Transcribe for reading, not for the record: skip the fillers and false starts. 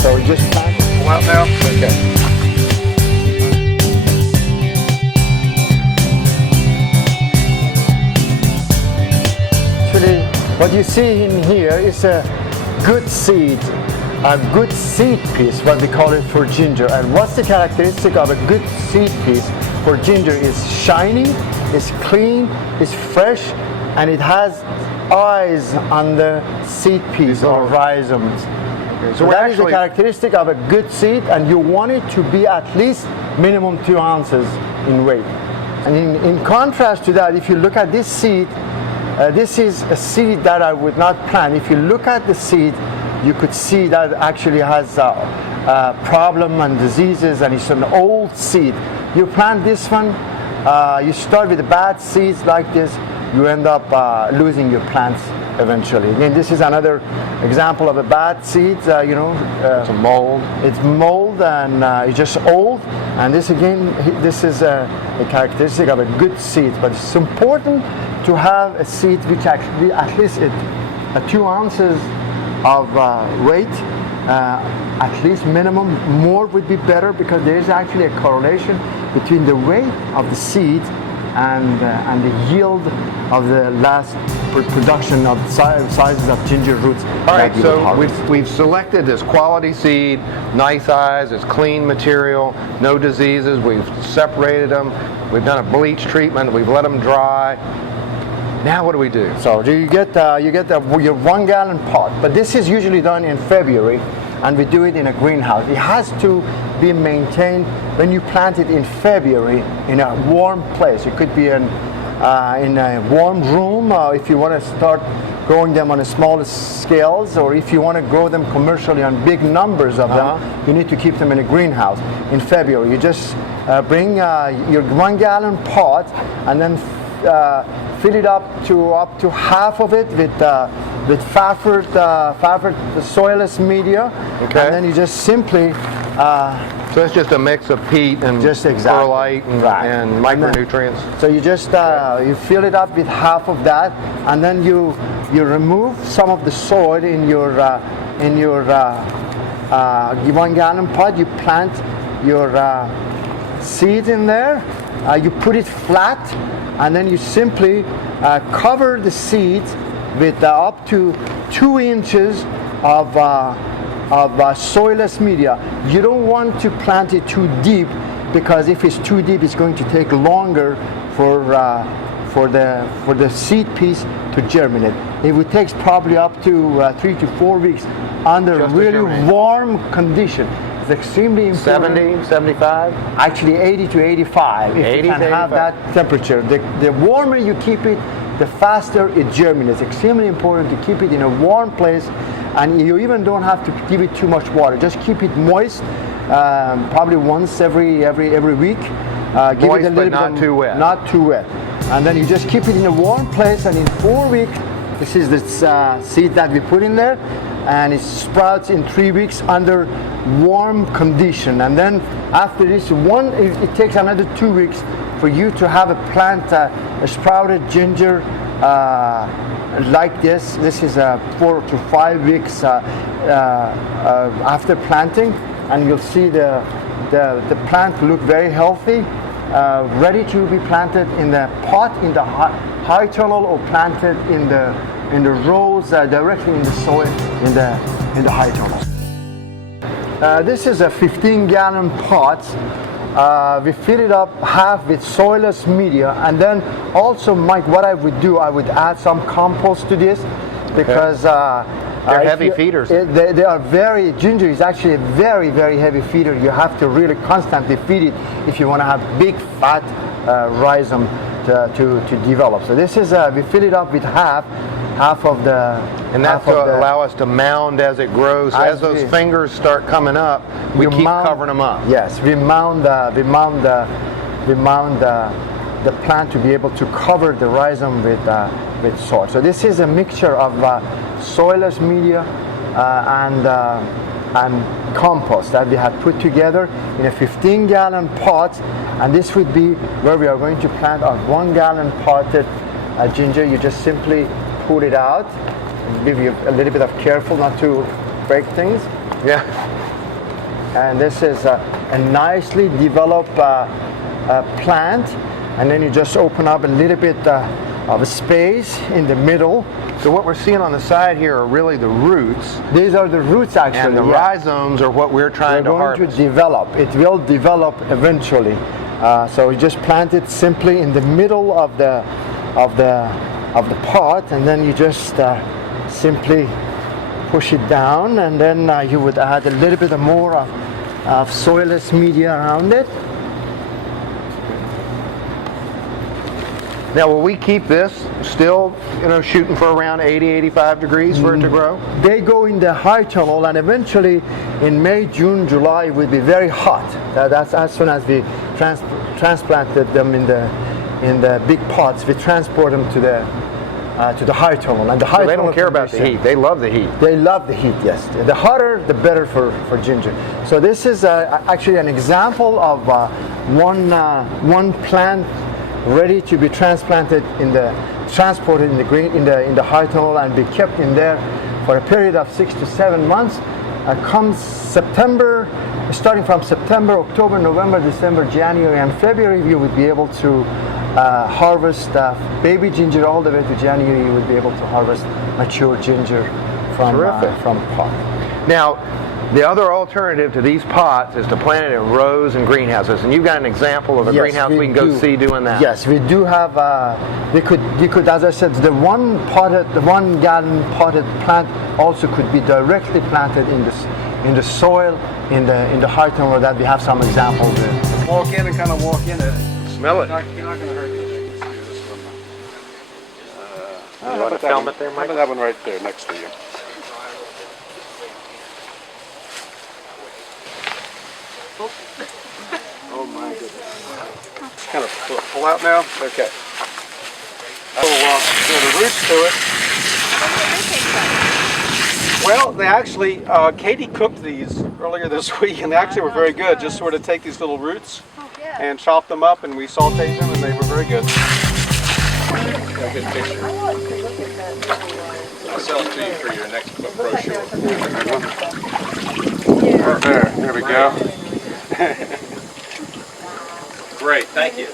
So we just plant. Go out now? Okay. Actually, what you see in here is a good seed piece, what we call it for ginger. And what's the characteristic of a good seed piece for ginger is shiny, it's clean, it's fresh, and it has eyes on the seed piece or rhizomes. Okay, So that is the characteristic of a good seed, and you want it to be at least minimum 2 ounces in weight. And in contrast to that, if you look at this seed, this is a seed that I would not plant. If you look at the seed, you could see that it actually has problem and diseases, and it's an old seed. You plant this one, you start with the bad seeds like this, you end up losing your plants eventually. Again, this is another example of a bad seed. It's a mold. It's mold, and it's just old. And this again, this is a characteristic of a good seed. But it's important to have a seed which actually at least 2 ounces of weight, at least minimum. More would be better, because there is actually a correlation between the weight of the seed and the yield of the last production of sizes of ginger roots. All right, so we've selected this quality seed, nice eyes, it's clean material, no diseases. We've separated them. We've done a bleach treatment. We've let them dry. Now what do we do? So you get your 1 gallon pot, but this is usually done in February, and we do it in a greenhouse. It has to be maintained when you plant it in February in a warm place. It could be in a warm room, if you want to start growing them on a smaller scales, or if you want to grow them commercially on big numbers of them, you need to keep them in a greenhouse. In February, you just bring your 1 gallon pot and then fill it up to half of it with Fafford soilless media, okay. And then you just simply. So it's just a mix of peat and perlite and micronutrients. So you just you fill it up with half of that, and then you remove some of the soil in your 1 gallon pot. You plant your seed in there. You put it flat, and then you simply cover the seed with up to 2 inches of soilless media. You don't want to plant it too deep, because if it's too deep, it's going to take longer for the seed piece to germinate. It would take probably up to 3 to 4 weeks under Just really warm condition. It's extremely important. 70, 75? Actually 80 to 85. If you can have that temperature. The warmer you keep it, the faster it germinates. Extremely important to keep it in a warm place, and you even don't have to give it too much water. Just keep it moist, probably once every week. Give Moist, it a little but not too wet. Not too wet. And then you just keep it in a warm place, and in 4 weeks, this is the seed that we put in there, and it sprouts in 3 weeks under warm condition. And then after this, it takes another 2 weeks for you to have a plant, a sprouted ginger like this. This is 4 to 5 weeks after planting, and you'll see the plant look very healthy, ready to be planted in the pot, in the high tunnel, or planted in the rows directly in the soil in the high tunnel. This is a 15-gallon pot. We fill it up half with soilless media, and then also, Mike, what I would do, I would add some compost to this, because they're heavy feeders. They are ginger is actually a very, very heavy feeder. You have to really constantly feed it if you want to have big fat rhizome to develop. So this is we fill it up with half of the. And that's to allow us to mound as it grows. So as those fingers start coming up, we keep covering them up. Yes, we mound the plant to be able to cover the rhizome with soil. So this is a mixture of soilless media and compost that we have put together in a 15-gallon pot, and this would be where we are going to plant our 1-gallon potted ginger. You just simply pull it out, give you a little bit of careful not to break things. Yeah. And this is a nicely developed plant. And then you just open up a little bit of a space in the middle. So what we're seeing on the side here are really the roots. These are the roots actually. And the rhizomes are what we're trying to harvest. We're going to develop. It will develop eventually. So we just plant it simply in the middle of the pot, and then you just simply push it down, and then you would add a little bit more of soilless media around it. Now, will we keep this still, shooting for around 80, 85 degrees for it to grow? They go in the high tunnel, and eventually in May, June, July it will be very hot. That's as soon as we transplanted them in the big pots. We transport them to the high tunnel, and the high So they tunnel don't care about the heat. They love the heat. They love the heat. Yes, the hotter, the better for ginger. So this is actually an example of one plant ready to be transported in the high tunnel and be kept in there for a period of 6 to 7 months. Comes September, starting from September, October, November, December, January, and February, you would be able to harvest baby ginger all the way to January. You would be able to harvest mature ginger from pot. Now, the other alternative to these pots is to plant it in rows and greenhouses, and you've got an example of a greenhouse we can go see doing that. Yes, we do have. You could, as I said, the 1 gallon potted plant also could be directly planted in the soil in the high tunnel. That we have some examples there. Walk in and kind of walk in it. Smell it. You're not going to hurt anything. Let's do this one. You want to film it there, How Mike? about that one right there next to you? Oh my goodness. Kind of pull out now? Okay. The roots to it. Well, they actually, Katie cooked these earlier this week, and they actually were very good. Just sort of take these little roots and chop them up, and we sauteed them, and they were very good. Got a good picture. I'll sell it to you for your next brochure. There we go. Great, thank you.